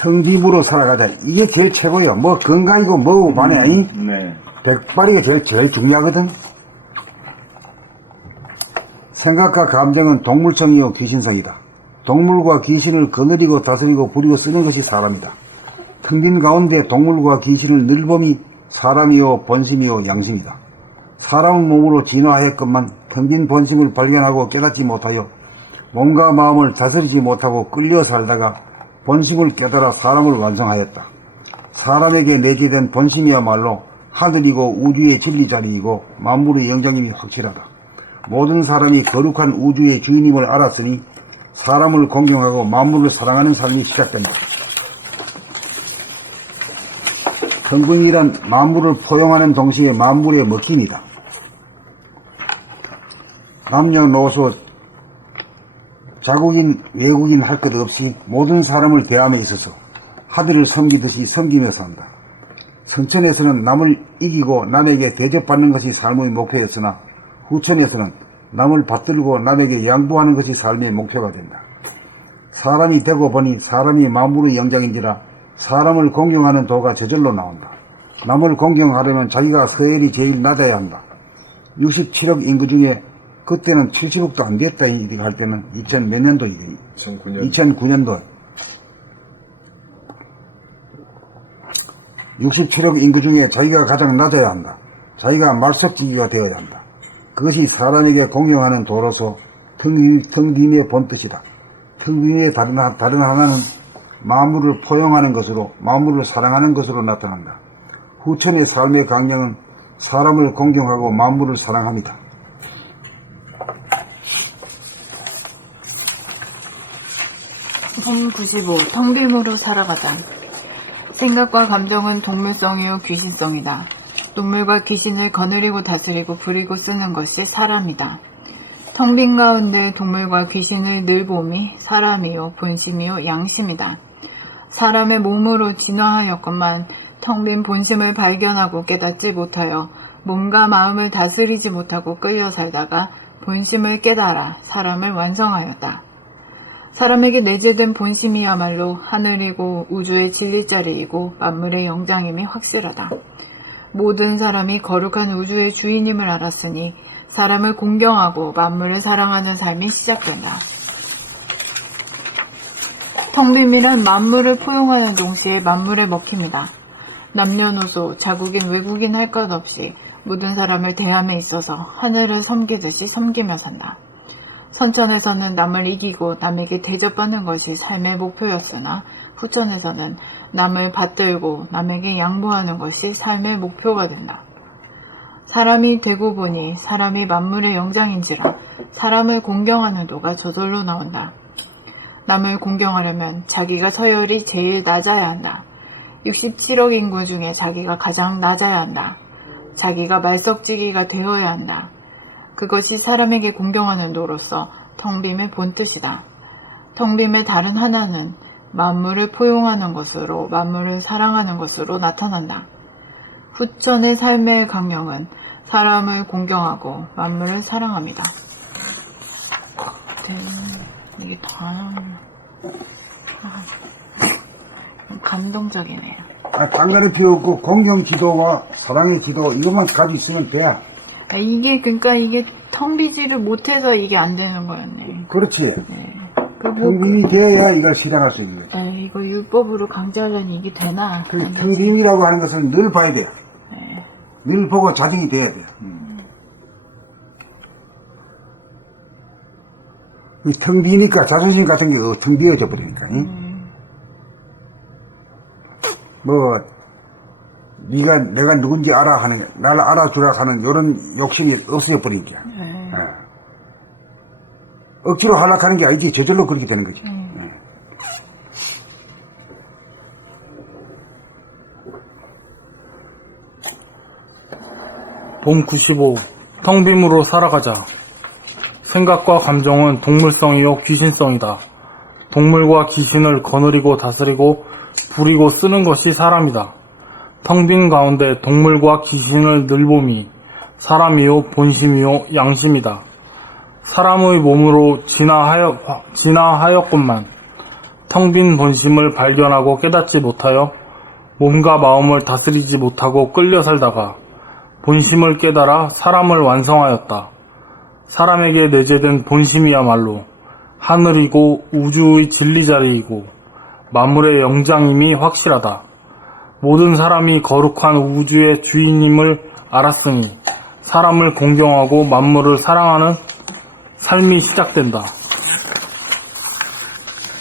텅 빈으로 살아가자. 이게 제일 최고예요. 뭐 건강이고 뭐고 간에 네. 백발이가 제일 중요하거든. 생각과 감정은 동물성이요 귀신성이다. 동물과 귀신을 거느리고 다스리고 부리고 쓰는 것이 사람이다. 텅 빈 가운데 동물과 귀신을 늘범이 사람이요 본심이요 양심이다. 사람 몸으로 진화하였건만 텅 빈 본심을 발견하고 깨닫지 못하여 몸과 마음을 다스리지 못하고 끌려 살다가 본심을 깨달아 사람을 완성하였다. 사람에게 내재된 본심이야말로 하늘이고 우주의 진리자리이고 만물의 영장임이 확실하다. 모든 사람이 거룩한 우주의 주인임을 알았으니 사람을 공경하고 만물을 사랑하는 삶이 시작된다. 성공이란 만물을 포용하는 동시에 만물의 먹힘이다. 남녀노소 자국인 외국인 할 것 없이 모든 사람을 대함에 있어서 하늘을 섬기듯이 섬기며 산다. 선천에서는 남을 이기고 남에게 대접받는 것이 삶의 목표였으나 후천에서는 남을 받들고 남에게 양보하는 것이 삶의 목표가 된다. 사람이 되고 보니 사람이 만물의 영장인지라 사람을 공경하는 도가 저절로 나온다. 남을 공경하려면 자기가 서열이 제일 낮아야 한다. 67억 인구 중에 그때는 70억도 안 됐다 할 때는 2000 몇 년도 이게 2009년도 67억 인구 중에 자기가 가장 낮아야 한다. 자기가 말석지기가 되어야 한다. 그것이 사람에게 공경하는 도로서 텅 빈의 본뜻이다. 텅 빈의 다른 하나는 만물을 포용하는 것으로 만물을 사랑하는 것으로 나타난다. 후천의 삶의 강령은 사람을 공경하고 만물을 사랑합니다. 봄 95. 텅 빈으로 살아가자. 생각과 감정은 동물성이요 귀신성이다. 동물과 귀신을 거느리고 다스리고 부리고 쓰는 것이 사람이다. 텅 빈 가운데 동물과 귀신을 늘봄이 사람이요 본심이요 양심이다. 사람의 몸으로 진화하였건만 텅 빈 본심을 발견하고 깨닫지 못하여 몸과 마음을 다스리지 못하고 끌려 살다가 본심을 깨달아 사람을 완성하였다. 사람에게 내재된 본심이야말로 하늘이고 우주의 진리자리이고 만물의 영장임이 확실하다. 모든 사람이 거룩한 우주의 주인임을 알았으니 사람을 공경하고 만물을 사랑하는 삶이 시작된다. 텅 빈이란 만물을 포용하는 동시에 만물의 먹힘이다. 남녀노소, 자국인, 외국인 할 것 없이 모든 사람을 대함에 있어서 하늘을 섬기듯이 섬기며 산다. 선천에서는 남을 이기고 남에게 대접받는 것이 삶의 목표였으나 후천에서는 남을 받들고 남에게 양보하는 것이 삶의 목표가 된다. 사람이 되고 보니 사람이 만물의 영장인지라 사람을 공경하는 도가 저절로 나온다. 남을 공경하려면 자기가 서열이 제일 낮아야 한다. 67억 인구 중에 자기가 가장 낮아야 한다. 자기가 말석지기가 되어야 한다. 그것이 사람에게 공경하는 도로서 텅 빈의 본뜻이다. 텅 빈의 다른 하나는 만물을 포용하는 것으로 만물을 사랑하는 것으로 나타난다. 후천의 삶의 강령은 사람을 공경하고 만물을 사랑합니다. 이게 다 감동적이네요. 딴 거는 필요 없고 공경 기도와 사랑의 기도 이것만 가지고 있으면 돼. 이게 텅 비지를 못해서 이게 안 되는 거였네. 그렇지. 네. 텅 빈이 되어야 이걸 실행할 수 있는 거야. 이거 율법으로 강제하려니 이게 되나? 텅 빈이라고 하는 것은 늘 봐야 돼. 네. 늘 보고 자정이 돼야 돼. 텅 비니까 자존심 같은 게 텅 비어져 버리니까. 뭐 내가 누군지 알아 하는 나를 알아주라 하는 이런 욕심이 없어져 버리니까. 억지로 하락하는 게 아니지 저절로 그렇게 되는 거지. 봄 95. 텅 빈으로 살아가자. 생각과 감정은 동물성이요 귀신성이다. 동물과 귀신을 거느리고 다스리고 부리고 쓰는 것이 사람이다. 텅 빈 가운데 동물과 귀신을 늘봄이 사람이요 본심이요 양심이다. 사람의 몸으로 진화하였건만 텅 빈 본심을 발견하고 깨닫지 못하여 몸과 마음을 다스리지 못하고 끌려 살다가 본심을 깨달아 사람을 완성하였다. 사람에게 내재된 본심이야말로 하늘이고 우주의 진리자리이고 만물의 영장임이 확실하다. 모든 사람이 거룩한 우주의 주인임을 알았으니 사람을 공경하고 만물을 사랑하는 삶이 시작된다.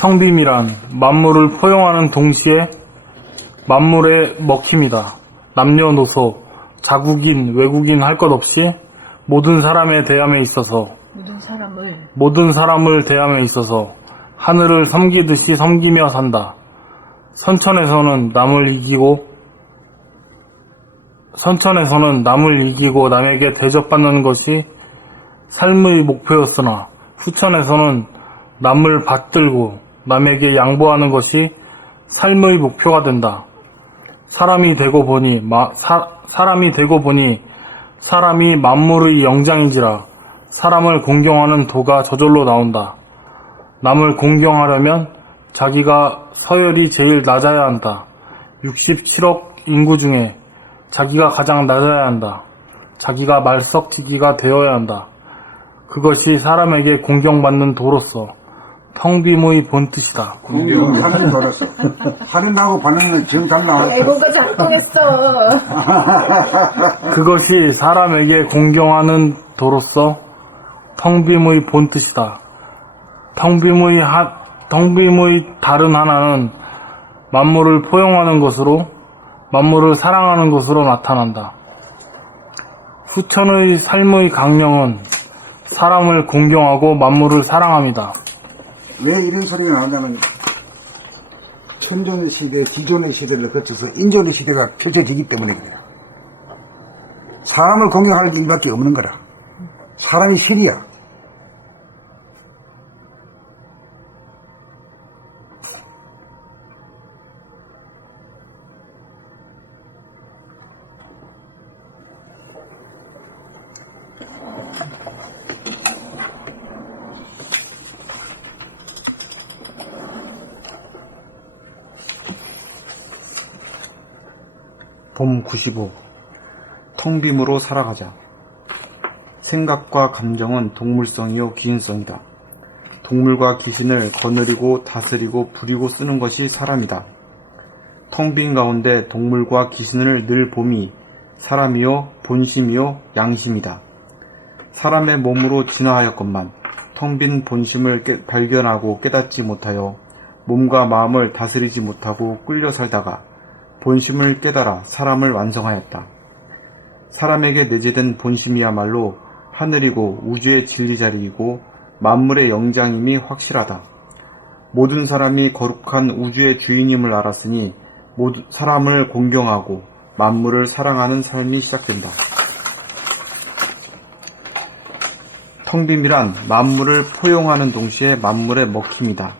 텅빔이란 만물을 포용하는 동시에 만물에 먹힘이다. 남녀노소, 자국인, 외국인 할 것 없이 모든 사람에 대함에 있어서 모든 사람을 대함에 있어서 하늘을 섬기듯이 섬기며 산다. 선천에서는 남을 이기고 남에게 대접받는 것이 삶의 목표였으나 후천에서는 남을 받들고 남에게 양보하는 것이 삶의 목표가 된다. 사람이 되고 보니 사람이 만물의 영장인지라 사람을 공경하는 도가 저절로 나온다. 남을 공경하려면 자기가 서열이 제일 낮아야 한다. 67억 인구 중에 자기가 가장 낮아야 한다. 자기가 말석지기가 되어야 한다. 그것이 사람에게 공경받는 도로서 텅빔의 본뜻이다. 하늘이 돌았어. 하늘하고 받는 정 달라. 애고가 작동했어. 그것이 사람에게 공경하는 도로서 텅빔의 본뜻이다. 텅빔의 다른 하나는 만물을 포용하는 것으로 만물을 사랑하는 것으로 나타난다. 후천의 삶의 강령은 사람을 공경하고 만물을 사랑합니다. 왜 이런 소리가 나오냐면 천존의 시대, 지존의 시대를 거쳐서 인존의 시대가 펼쳐지기 때문에 그래요. 사람을 공경할 일밖에 없는 거라. 사람이 실이야. 봄 95. 텅빔으로 살아가자. 생각과 감정은 동물성이요 귀신성이다. 동물과 귀신을 거느리고 다스리고 부리고 쓰는 것이 사람이다. 텅 빈 가운데 동물과 귀신을 늘 봄이 사람이요 본심이요 양심이다. 사람의 몸으로 진화하였건만 텅 빈 본심을 발견하고 깨닫지 못하여 몸과 마음을 다스리지 못하고 끌려 살다가 본심을 깨달아 사람을 완성하였다. 사람에게 내재된 본심이야말로 하늘이고 우주의 진리자리이고 만물의 영장임이 확실하다. 모든 사람이 거룩한 우주의 주인임을 알았으니 모든 사람을 공경하고 만물을 사랑하는 삶이 시작된다. 텅빔이란 만물을 포용하는 동시에 만물에 먹힘이다.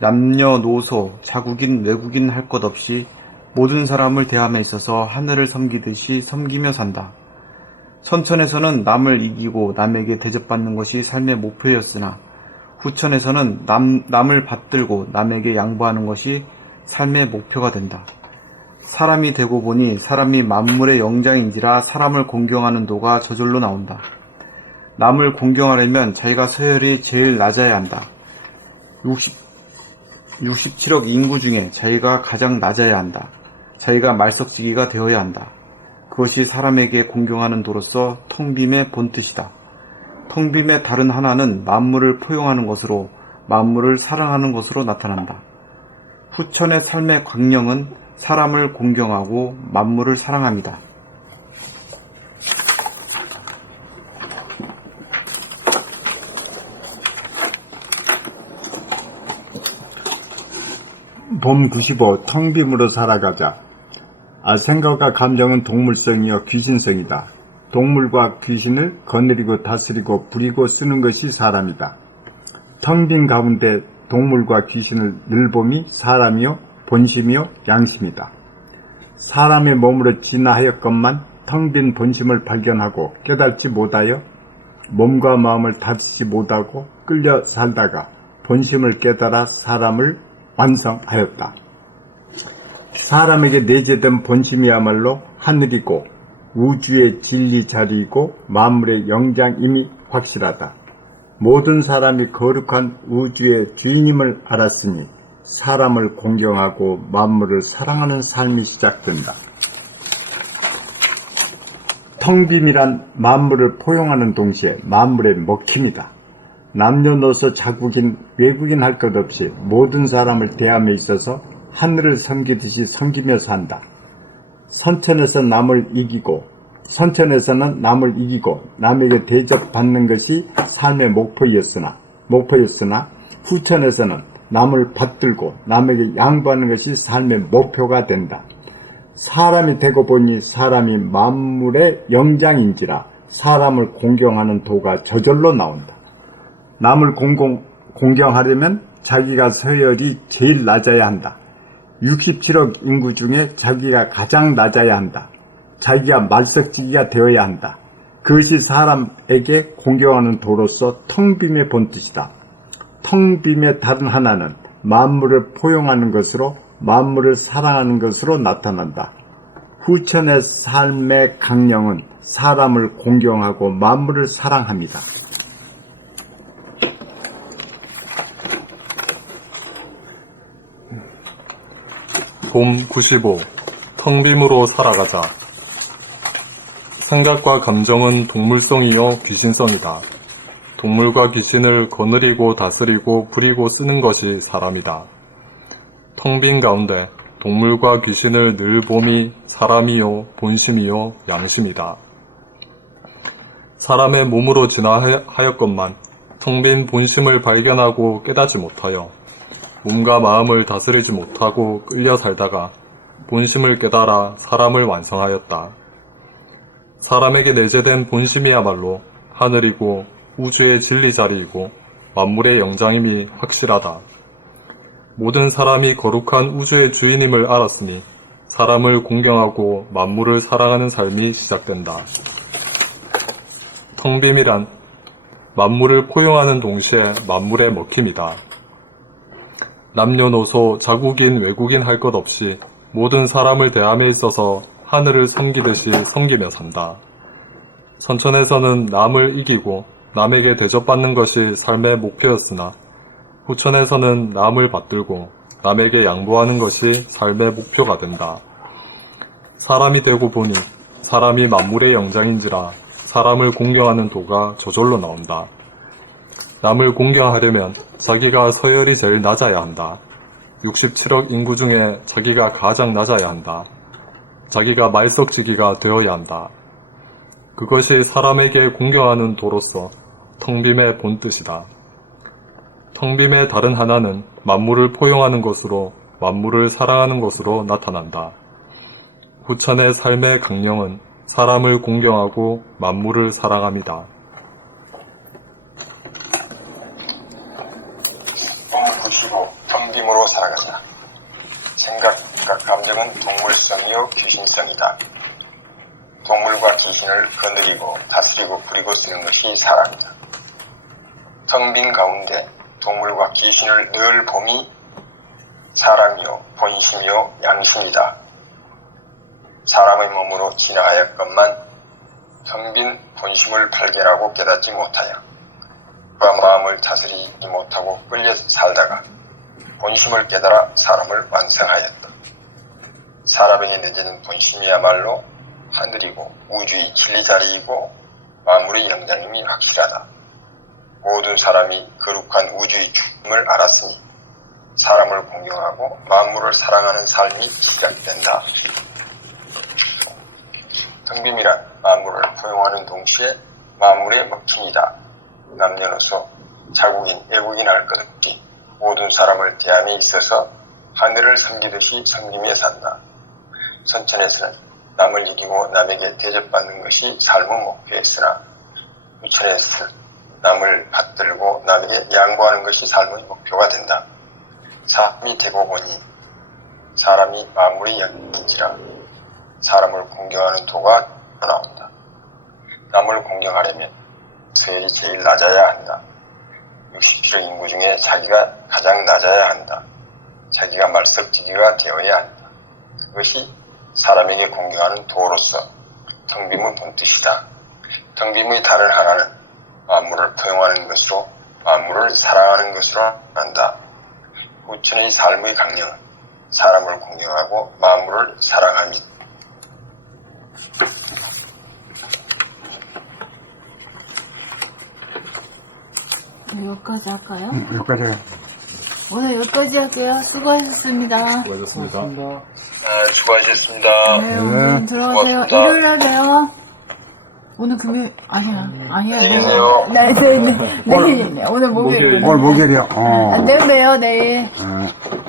남녀노소, 자국인, 외국인 할 것 없이 모든 사람을 대함에 있어서 하늘을 섬기듯이 섬기며 산다. 선천에서는 남을 이기고 남에게 대접받는 것이 삶의 목표였으나 후천에서는 남을 받들고 남에게 양보하는 것이 삶의 목표가 된다. 사람이 되고 보니 사람이 만물의 영장인지라 사람을 공경하는 도가 저절로 나온다. 남을 공경하려면 자기가 서열이 제일 낮아야 한다. 67억 인구 중에 자기가 가장 낮아야 한다. 자기가 말석지기가 되어야 한다. 그것이 사람에게 공경하는 도로서 텅빔의 본뜻이다. 텅빔의 다른 하나는 만물을 포용하는 것으로 만물을 사랑하는 것으로 나타난다. 후천의 삶의 광령은 사람을 공경하고 만물을 사랑합니다. 봄 95. 텅빔으로 살아가자. 생각과 감정은 동물성이요 귀신성이다. 동물과 귀신을 거느리고 다스리고 부리고 쓰는 것이 사람이다. 텅 빈 가운데 동물과 귀신을 늘 봄이 사람이요 본심이요 양심이다. 사람의 몸으로 진화하였건만 텅 빈 본심을 발견하고 깨닫지 못하여 몸과 마음을 다스리지 못하고 끌려 살다가 본심을 깨달아 사람을 완성하였다. 사람에게 내재된 본심이야말로 하늘이고 우주의 진리 자리이고 만물의 영장임이 확실하다. 모든 사람이 거룩한 우주의 주인임을 알았으니 사람을 공경하고 만물을 사랑하는 삶이 시작된다. 텅빔이란 만물을 포용하는 동시에 만물의 먹힘이다. 남녀노소 자국인 외국인 할 것 없이 모든 사람을 대함에 있어서 하늘을 섬기듯이 섬기며 산다. 선천에서는 남을 이기고 남에게 대접받는 것이 삶의 목표였으나 후천에서는 남을 받들고 남에게 양보하는 것이 삶의 목표가 된다. 사람이 되고 보니 사람이 만물의 영장인지라 사람을 공경하는 도가 저절로 나온다. 남을 공경하려면 자기가 서열이 제일 낮아야 한다. 67억 인구 중에 자기가 가장 낮아야 한다. 자기가 말석지기가 되어야 한다. 그것이 사람에게 공경하는 도로서 텅빔의 본뜻이다. 텅빔의 다른 하나는 만물을 포용하는 것으로 만물을 사랑하는 것으로 나타난다. 후천의 삶의 강령은 사람을 공경하고 만물을 사랑합니다. 봄 95. 텅빔으로 살아가자. 생각과 감정은 동물성이요 귀신성이다. 동물과 귀신을 거느리고 다스리고 부리고 쓰는 것이 사람이다. 텅 빈 가운데 동물과 귀신을 늘 봄이 사람이요 본심이요 양심이다. 사람의 몸으로 진화하였건만 텅 빈 본심을 발견하고 깨닫지 못하여 몸과 마음을 다스리지 못하고 끌려 살다가 본심을 깨달아 사람을 완성하였다. 사람에게 내재된 본심이야말로 하늘이고 우주의 진리 자리이고 만물의 영장임이 확실하다. 모든 사람이 거룩한 우주의 주인임을 알았으니 사람을 공경하고 만물을 사랑하는 삶이 시작된다. 텅빔이란 만물을 포용하는 동시에 만물의 먹힘이다. 남녀노소 자국인 외국인 할 것 없이 모든 사람을 대함에 있어서 하늘을 섬기듯이 섬기며 산다. 선천에서는 남을 이기고 남에게 대접받는 것이 삶의 목표였으나 후천에서는 남을 받들고 남에게 양보하는 것이 삶의 목표가 된다. 사람이 되고 보니 사람이 만물의 영장인지라 사람을 공경하는 도가 저절로 나온다. 남을 공경하려면 자기가 서열이 제일 낮아야 한다. 67억 인구 중에 자기가 가장 낮아야 한다. 자기가 말석지기가 되어야 한다. 그것이 사람에게 공경하는 도로서 텅빔의 본뜻이다. 텅빔의 다른 하나는 만물을 포용하는 것으로 만물을 사랑하는 것으로 나타난다. 후천의 삶의 강령은 사람을 공경하고 만물을 사랑합니다. 봄 95. 텅빔으로 살아가자. 생각과 감정은 동물성이요 귀신성이다. 동물과 귀신을 거느리고 다스리고 부리고 쓰는 것이 사람이다. 텅 빈 가운데 동물과 귀신을 늘 봄이 사람이요 본심이요 양심이다. 사람의 몸으로 진화하였건만 텅 빈 본심을 발견하고 깨닫지 못하여 그와 마음을 다스리지 못하고 끌려 살다가 본심을 깨달아 사람을 완성하였다. 사람에게 내재는 본심이야말로 하늘이고 우주의 진리자리이고 만물의 영장임이 확실하다. 모든 사람이 거룩한 우주의 주임을 알았으니 사람을 공경하고 만물을 사랑하는 삶이 시작된다. 텅빔이란 만물을 포용하는 동시에 만물의 먹힘이다. 남녀노소 자국인 외국인 할 것 없이 모든 사람을 대함에 있어서 하늘을 섬기듯이 섬기며 산다. 선천에서는 남을 이기고 남에게 대접받는 것이 삶의 목표였으나 후천에서는 남을 받들고 남에게 양보하는 것이 삶의 목표가 된다. 사람이 되고 보니 사람이 만물의 영인지라 사람을 공경하는 도가 나온다. 남을 공경하려면 서열이 제일 낮아야 한다. 67억 인구 중에 자기가 가장 낮아야 한다. 자기가 말썽지기가 되어야 한다. 그것이 사람에게 공경하는 도로서 텅 빔의 본뜻이다. 텅 빔의 다른 하나는 만물을 포용하는 것으로 만물을 사랑하는 것으로 한다. 부처의 삶의 강령은 사람을 공경하고 만물을 사랑합니다. 여기까지 할까요? 여기까지. 오늘 여기까지 할게요. 수고하셨습니다. 수고하셨습니다. 수고하셨습니다. 네, 오늘 들어오세요. 고맙습니다. 일요일에 봬요. 오늘 금요일, 아니야. 안녕히 계세요. 네. 오늘 목요일. 목요일. 오늘 목요일이야. 내일 봬요, 내일. 어.